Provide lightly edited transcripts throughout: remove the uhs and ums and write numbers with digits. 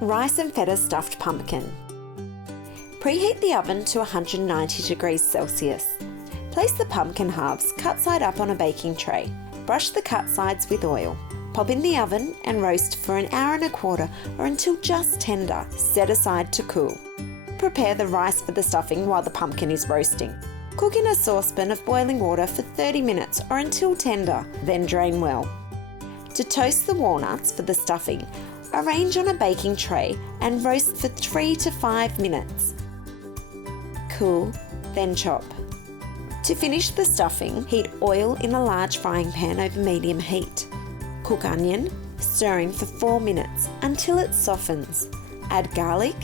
Rice and Fetta Stuffed Pumpkin. Preheat the oven to 190 degrees Celsius. Place the pumpkin halves cut side up on a baking tray. Brush the cut sides with oil. Pop in the oven and roast for an hour and a quarter or until just tender. Set aside to cool. Prepare the rice for the stuffing while the pumpkin is roasting. Cook in a saucepan of boiling water for 30 minutes or until tender, then drain well. To toast the walnuts for the stuffing, arrange on a baking tray and roast for 3 to 5 minutes. Cool, then chop. To finish the stuffing, heat oil in a large frying pan over medium heat. Cook onion, stirring for 4 minutes until it softens. Add garlic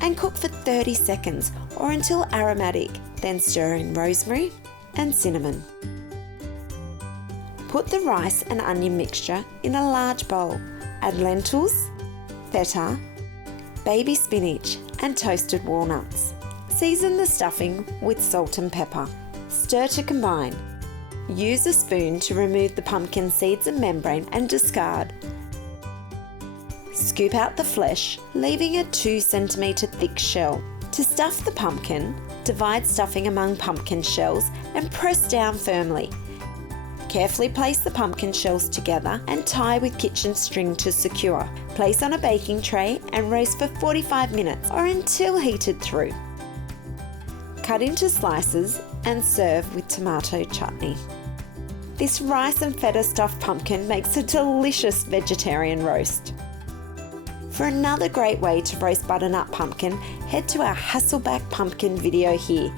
and cook for 30 seconds or until aromatic, then stir in rosemary and cinnamon. Put the rice and onion mixture in a large bowl. Add lentils, feta, baby spinach and toasted walnuts. Season the stuffing with salt and pepper. Stir to combine. Use a spoon to remove the pumpkin seeds and membrane and discard. Scoop out the flesh, leaving a 2 cm thick shell. To stuff the pumpkin, divide stuffing among pumpkin shells and press down firmly. Carefully place the pumpkin shells together and tie with kitchen string to secure. Place on a baking tray and roast for 45 minutes or until heated through. Cut into slices and serve with tomato chutney. This rice and feta stuffed pumpkin makes a delicious vegetarian roast. For another great way to roast butternut pumpkin, head to our Hasselback pumpkin video here.